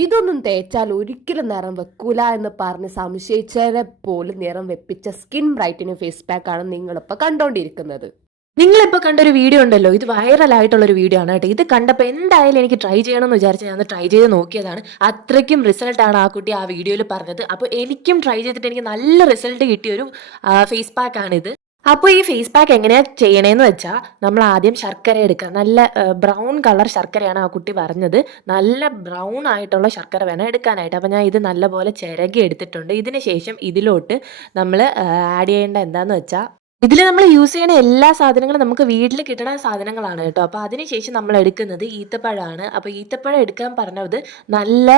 ഇതൊന്നും തേച്ചാൽ ഒരിക്കലും നിറം വെക്കൂല എന്ന് പറഞ്ഞ് സംശയിച്ചവരെ പോലും നിറം വെപ്പിച്ച സ്കിൻ ബ്രൈറ്റനിങ് ഫേസ് പാക്ക് ആണ് നിങ്ങളിപ്പോൾ കണ്ടോണ്ടിരിക്കുന്നത്. നിങ്ങളിപ്പോൾ കണ്ടൊരു വീഡിയോ ഉണ്ടല്ലോ, ഇത് വൈറലായിട്ടുള്ളൊരു വീഡിയോ ആണ് കേട്ടോ. ഇത് കണ്ടപ്പോൾ എന്തായാലും എനിക്ക് ട്രൈ ചെയ്യണമെന്ന് വിചാരിച്ച് ഞാൻ ട്രൈ ചെയ്ത് നോക്കിയതാണ്. അത്രയ്ക്കും റിസൾട്ടാണ് ആ കുട്ടി ആ വീഡിയോയിൽ പറഞ്ഞത്. അപ്പോൾ എനിക്കും ട്രൈ ചെയ്തിട്ട് എനിക്ക് നല്ല റിസൾട്ട് കിട്ടിയൊരു ഫേസ് പാക്കാണിത്. അപ്പോൾ ഈ ഫേസ് പാക്ക് എങ്ങനെയാണ് ചെയ്യണേന്ന് വെച്ചാൽ, നമ്മൾ ആദ്യം ശർക്കര എടുക്കുക. നല്ല ബ്രൗൺ കളർ ശർക്കരയാണ് ആ കുട്ടി പറഞ്ഞത്. നല്ല ബ്രൗൺ ആയിട്ടുള്ള ശർക്കര വേണം എടുക്കാനായിട്ട്. അപ്പോൾ ഞാൻ ഇത് നല്ലപോലെ ചിരകി എടുത്തിട്ടുണ്ട്. ഇതിന് ശേഷം ഇതിലോട്ട് നമ്മൾ ആഡ് ചെയ്യേണ്ട എന്താണെന്ന് വെച്ചാൽ, ഇതിൽ നമ്മൾ യൂസ് ചെയ്യണ എല്ലാ സാധനങ്ങളും നമുക്ക് വീട്ടിൽ കിട്ടുന്ന സാധനങ്ങളാണ് കേട്ടോ. അപ്പോൾ അതിനുശേഷം നമ്മൾ എടുക്കുന്നത് ഈത്തപ്പഴമാണ്. അപ്പോൾ ഈത്തപ്പഴം എടുക്കാൻ പറഞ്ഞത് നല്ല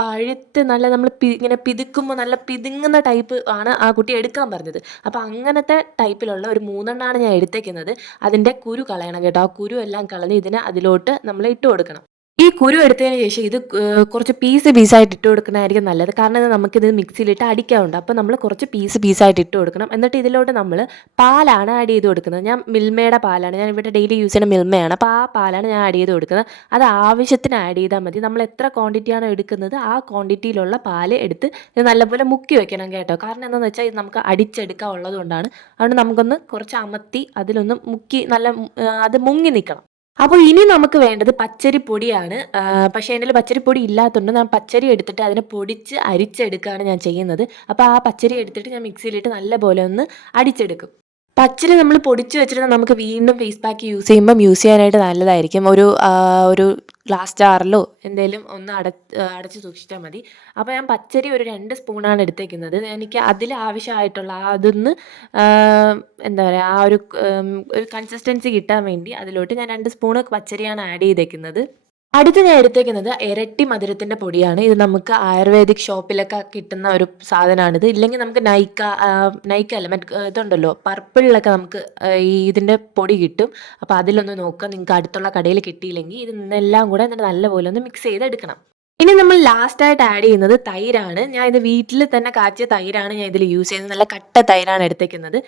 പഴുത്ത് നല്ല നമ്മൾ ഇങ്ങനെ പിതുക്കുമ്പോൾ നല്ല പിതുങ്ങുന്ന ടൈപ്പ് ആണ് ആ കുട്ടി എടുക്കാൻ പറഞ്ഞത്. അപ്പോൾ അങ്ങനത്തെ ടൈപ്പിലുള്ള ഒരു 3 ഞാൻ എടുത്തേക്കുന്നത്. അതിൻ്റെ കുരു കളയണം കേട്ടോ. ആ കുരു എല്ലാം കളഞ്ഞ് ഇതിനെ അതിലോട്ട് നമ്മൾ ഇട്ട് കൊടുക്കണം. ഈ കുരു എടുത്തതിന് ശേഷം ഇത് കുറച്ച് പീസായിട്ട് ഇട്ട് കൊടുക്കണതായിരിക്കും നല്ലത്. കാരണം നമുക്കിത് മിക്സിയിലിട്ട് അടിക്കാറുണ്ട്. അപ്പോൾ നമ്മൾ കുറച്ച് പീസായിട്ട് ഇട്ട് കൊടുക്കണം. എന്നിട്ട് ഇതിലോട്ട് നമ്മൾ പാലാണ് ആഡ് ചെയ്ത് കൊടുക്കുന്നത്. ഞാൻ മിൽമയുടെ പാലാണ്, ഞാൻ ഇവിടെ ഡെയിലി യൂസ് ചെയ്യുന്ന മിൽമയാണ്. അപ്പോൾ ആ പാലാണ് ഞാൻ ആഡ് ചെയ്ത് കൊടുക്കുന്നത്. അത് ആവശ്യത്തിന് ആഡ് ചെയ്താൽ മതി. നമ്മൾ എത്ര ക്വാണ്ടിറ്റിയാണോ എടുക്കുന്നത് ആ ക്വാണ്ടിറ്റിയിലുള്ള പാല് എടുത്ത് ഇത് നല്ലപോലെ മുക്കി വെക്കണം കേട്ടോ. കാരണം എന്താണെന്ന് വെച്ചാൽ ഇത് നമുക്ക് അടിച്ചെടുക്കാൻ ഉള്ളത് കൊണ്ടാണ്. അതുകൊണ്ട് നമുക്കൊന്ന് കുറച്ച് അമർത്തി അതിലൊന്ന് മുക്കി നല്ല അത് മുങ്ങി നിൽക്കണം. അപ്പോൾ ഇനി നമുക്ക് വേണ്ടത് പച്ചരിപ്പൊടിയാണ്. പക്ഷേ എൻ്റെ കയ്യിൽ പച്ചരിപ്പൊടി ഇല്ലാത്തതുകൊണ്ട് ഞാൻ പച്ചരി എടുത്തിട്ട് അതിനെ പൊടിച്ച് അരിച്ചെടുക്കുകയാണ് ഞാൻ ചെയ്യുന്നത്. അപ്പോൾ ആ പച്ചരി എടുത്തിട്ട് ഞാൻ മിക്സിയിലിട്ട് നല്ലപോലെ ഒന്ന് അടിച്ചെടുക്കും. പച്ചരി നമ്മൾ പൊടിച്ച് വെച്ചിട്ട് നമുക്ക് വീണ്ടും ഫേസ് പാക്ക് യൂസ് ചെയ്യാനായിട്ട് നല്ലതായിരിക്കും. ഒരു ഗ്ലാസ് ജാറിലോ എന്തെങ്കിലും ഒന്ന് അടച്ച് സൂക്ഷിച്ചാൽ മതി. അപ്പോൾ ഞാൻ പച്ചരി ഒരു 2 സ്പൂണാണ് എടുത്തേക്കുന്നത്. എനിക്ക് അതിൽ ആവശ്യമായിട്ടുള്ള അതൊന്ന് എന്താ പറയുക, ഒരു കൺസിസ്റ്റൻസി കിട്ടാൻ വേണ്ടി അതിലോട്ട് ഞാൻ 2 സ്പൂണ് പച്ചരിയാണ് ആഡ് ചെയ്തേക്കുന്നത്. അടുത്ത് ഞാൻ എടുത്തേക്കുന്നത് ഇരട്ടി മധുരത്തിൻ്റെ പൊടിയാണ്. ഇത് നമുക്ക് ആയുർവേദിക് ഷോപ്പിലൊക്കെ കിട്ടുന്ന ഒരു സാധനമാണിത്. ഇല്ലെങ്കിൽ നമുക്ക് നൈക്ക അല്ല ഇതുണ്ടല്ലോ പർപ്പിളിലൊക്കെ നമുക്ക് ഇതിൻ്റെ പൊടി കിട്ടും. അപ്പോൾ അതിലൊന്ന് നോക്കുക. നിങ്ങൾക്ക് അടുത്തുള്ള കടയിൽ കിട്ടിയില്ലെങ്കിൽ ഇത് നിന്നെല്ലാം കൂടെ എന്നിട്ട് നല്ലപോലെ ഒന്ന് മിക്സ് ചെയ്തെടുക്കണം. ഇനി നമ്മൾ ലാസ്റ്റായിട്ട് ആഡ് ചെയ്യുന്നത് തൈരാണ്. ഞാൻ ഇത് വീട്ടിൽ തന്നെ കാച്ചിയ തൈരാണ് ഞാൻ ഇതിൽ യൂസ് ചെയ്യുന്നത്. നല്ല കട്ട തൈരാണ് എടുത്തേക്കുന്നത്.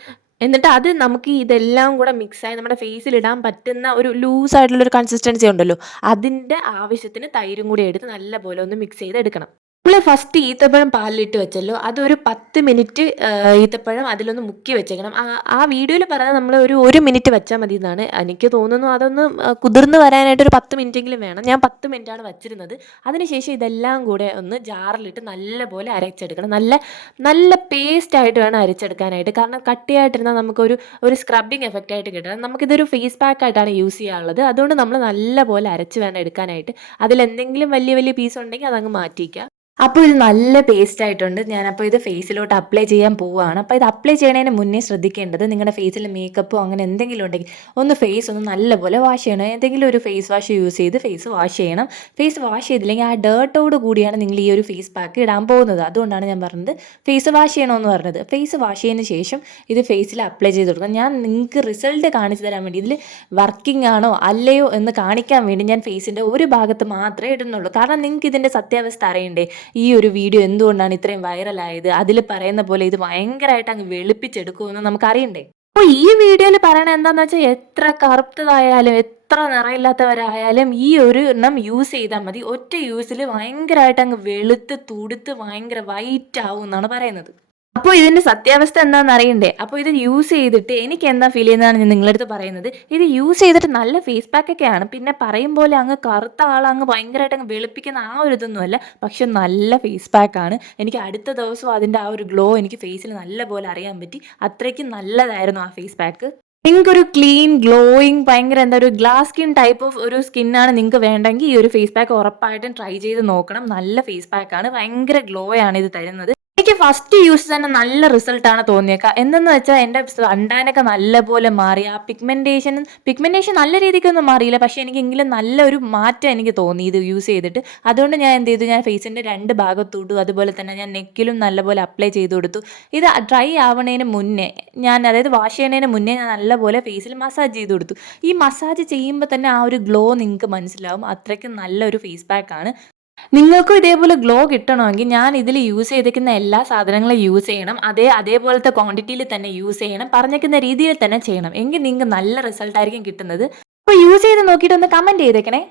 എന്നിട്ട് അത് നമുക്ക് ഇതെല്ലാം കൂടെ മിക്സായി നമ്മുടെ ഫേസിലിടാൻ പറ്റുന്ന ഒരു ലൂസായിട്ടുള്ളൊരു കൺസിസ്റ്റൻസി ഉണ്ടല്ലോ, അതിൻ്റെ ആവശ്യത്തിന് തൈരും കൂടി എടുത്ത് നല്ലപോലെ ഒന്ന് മിക്സ് ചെയ്തെടുക്കണം. നമ്മൾ ഫസ്റ്റ് ഈത്തപ്പഴം പാലിലിട്ട് വെച്ചല്ലോ, അതൊരു 10 മിനിറ്റ് ഈത്തപ്പഴം അതിലൊന്ന് മുക്കി വെച്ചേക്കണം. ആ വീഡിയോയിൽ പറഞ്ഞാൽ നമ്മൾ ഒരു മിനിറ്റ് വെച്ചാൽ മതി എന്നാണ് എനിക്ക് തോന്നുന്നു. അതൊന്ന് കുതിർന്ന് വരാനായിട്ട് ഒരു 10 മിനിറ്റെങ്കിലും വേണം. ഞാൻ 10 മിനിറ്റാണ് വച്ചിരുന്നത്. അതിനുശേഷം ഇതെല്ലാം കൂടെ ഒന്ന് ജാറിലിട്ട് നല്ലപോലെ അരച്ചെടുക്കണം. നല്ല പേസ്റ്റായിട്ട് വേണം അരച്ചെടുക്കാനായിട്ട്. കാരണം കട്ടിയായിട്ടിരുന്നാൽ നമുക്കൊരു സ്ക്രബിങ് എഫക്റ്റ് ആയിട്ട് കിട്ടണം. നമുക്കിതൊരു ഫേസ് പാക്കായിട്ടാണ് യൂസ് ചെയ്യാനുള്ളത്. അതുകൊണ്ട് നമ്മൾ നല്ലപോലെ അരച്ച് വേണം എടുക്കാനായിട്ട്. അതിലെന്തെങ്കിലും വലിയ പീസ് ഉണ്ടെങ്കിൽ അതങ്ങ് മാറ്റിക്കുക. അപ്പോൾ ഇത് നല്ല പേസ്റ്റ് ആയിട്ടുണ്ട്. ഞാനപ്പോൾ ഇത് ഫേസിലോട്ട് അപ്ലൈ ചെയ്യാൻ പോവുകയാണ്. അപ്പോൾ ഇത് അപ്ലൈ ചെയ്യണതിന് മുന്നേ ശ്രദ്ധിക്കേണ്ടത്, നിങ്ങളുടെ ഫേസിൽ മേക്കപ്പോ അങ്ങനെ എന്തെങ്കിലും ഉണ്ടെങ്കിൽ ഫേസ് ഒന്ന് നല്ലപോലെ വാഷ് ചെയ്യണം. ഏതെങ്കിലും ഒരു ഫേസ് വാഷ് യൂസ് ചെയ്ത് ഫേസ് വാഷ് ചെയ്യണം. ഫേസ് വാഷ് ചെയ്തില്ലെങ്കിൽ ആ ഡേർട്ടോട് കൂടിയാണ് നിങ്ങൾ ഈ ഒരു ഫേസ് പാക്ക് ഇടാൻ പോകുന്നത്. അതുകൊണ്ടാണ് ഞാൻ പറഞ്ഞത് ഫേസ് വാഷ് ചെയ്യണമെന്ന് പറഞ്ഞത്. ഫേസ് വാഷ് ചെയ്തതിന് ശേഷം ഇത് ഫേസിൽ അപ്ലൈ ചെയ്ത് കൊടുക്കണം. ഞാൻ നിങ്ങൾക്ക് റിസൾട്ട് കാണിച്ചു തരാൻ വേണ്ടി, ഇതിൽ വർക്കിംഗ് ആണോ അല്ലയോ എന്ന് കാണിക്കാൻ വേണ്ടി ഞാൻ ഫേസിൻ്റെ ഒരു ഭാഗത്ത് മാത്രമേ ഇടുന്നുള്ളൂ. കാരണം നിങ്ങൾക്ക് ഇതിൻ്റെ സത്യാവസ്ഥ അറിയണ്ടേ. ഈ ഒരു വീഡിയോ എന്തുകൊണ്ടാണ് ഇത്രയും വൈറലായത്, അതിൽ പറയുന്ന പോലെ ഇത് ഭയങ്കരമായിട്ട് അങ്ങ് വെളുപ്പിച്ചെടുക്കുമെന്ന് നമുക്കറിയണ്ടേ. അപ്പോൾ ഈ വീഡിയോയിൽ പറയണത് എന്താണെന്ന് വെച്ചാൽ, എത്ര കറുത്തതായാലും എത്ര നിറയില്ലാത്തവരായാലും ഈ ഒരു എണ്ണം യൂസ് ചെയ്താൽ മതി. ഒറ്റ യൂസിൽ ഭയങ്കരമായിട്ട് അങ്ങ് വെളുത്ത് തുടുത്ത് ഭയങ്കര വൈറ്റ് ആവും എന്നാണ് പറയുന്നത്. അപ്പോൾ ഇതിൻ്റെ സത്യാവസ്ഥ എന്താണെന്ന് അറിയണ്ടേ. അപ്പോൾ ഇത് യൂസ് ചെയ്തിട്ട് എനിക്ക് എന്താ ഫീൽ ചെയ്യുന്നതാണ് ഞാൻ നിങ്ങളുടെ അടുത്ത് പറയുന്നത്. ഇത് യൂസ് ചെയ്തിട്ട് നല്ല ഫേസ് പാക്കൊക്കെയാണ്. പിന്നെ പറയും പോലെ അങ്ങ് കറുത്ത ആളങ്ങ് ഭയങ്കരമായിട്ട് അങ്ങ് വെളുപ്പിക്കുന്ന ആ ഒരു ഇതൊന്നുമല്ല. പക്ഷെ നല്ല ഫേസ് പാക്കാണ്. എനിക്ക് അടുത്ത ദിവസം അതിൻ്റെ ആ ഒരു ഗ്ലോ എനിക്ക് ഫേസിൽ നല്ല പോലെ അറിയാൻ പറ്റി. അത്രയ്ക്കും നല്ലതായിരുന്നു ആ ഫേസ് പാക്ക്. നിങ്ങൾക്കൊരു ക്ലീൻ ഗ്ലോയിങ് ഭയങ്കര ഒരു ഗ്ലാസ് സ്കിൻ ടൈപ്പ് ഓഫ് ഒരു സ്കിന്നാണ് നിങ്ങൾക്ക് വേണ്ടെങ്കിൽ ഈ ഒരു ഫേസ് പാക്ക് ഉറപ്പായിട്ടും ട്രൈ ചെയ്ത് നോക്കണം. നല്ല ഫേസ് പാക്കാണ്, ഭയങ്കര ഗ്ലോ ആണ് ഇത് തരുന്നത്. എനിക്ക് ഫസ്റ്റ് യൂസ് തന്നെ നല്ല റിസൾട്ടാണ് തോന്നിയേക്കുക. എന്തെന്ന് വെച്ചാൽ എൻ്റെ അണ്ടാനൊക്കെ നല്ലപോലെ മാറി. ആ പിഗ്മെൻറ്റേഷൻ നല്ല രീതിക്കൊന്നും മാറിയില്ല, പക്ഷേ എനിക്കെങ്കിലും നല്ലൊരു മാറ്റം എനിക്ക് തോന്നി ഇത് യൂസ് ചെയ്തിട്ട്. അതുകൊണ്ട് ഞാൻ എന്ത് ചെയ്തു, ഞാൻ ഫേസിൻ്റെ 2 ഭാഗത്തോട്ടും അതുപോലെ തന്നെ ഞാൻ നെക്കിലും നല്ലപോലെ അപ്ലൈ ചെയ്ത് കൊടുത്തു. ഇത് ഡ്രൈ ആവണതിന് മുന്നേ അതായത് വാഷ് ചെയ്യുന്നതിന് മുന്നേ ഞാൻ നല്ലപോലെ ഫേസിൽ മസാജ് ചെയ്ത് കൊടുത്തു. ഈ മസാജ് ചെയ്യുമ്പോൾ തന്നെ ആ ഒരു ഗ്ലോ നിങ്ങൾക്ക് മനസ്സിലാവും. അത്രയ്ക്കും നല്ലൊരു ഫേസ് പാക്കാണ്. നിങ്ങൾക്കും ഇതേപോലെ ഗ്ലോ കിട്ടണമെങ്കിൽ ഞാൻ ഇതിൽ യൂസ് ചെയ്തിരിക്കുന്ന എല്ലാ സാധനങ്ങളും യൂസ് ചെയ്യണം. അതേപോലത്തെ ക്വാണ്ടിറ്റിയിൽ തന്നെ യൂസ് ചെയ്യണം. പറഞ്ഞിരിക്കുന്ന രീതിയിൽ തന്നെ ചെയ്യണം. എങ്കിൽ നിങ്ങൾക്ക് നല്ല റിസൾട്ടായിരിക്കും കിട്ടുന്നത്. അപ്പോൾ യൂസ് ചെയ്ത് നോക്കിയിട്ട് ഒന്ന് കമൻറ്റ് ചെയ്തേക്കണേ.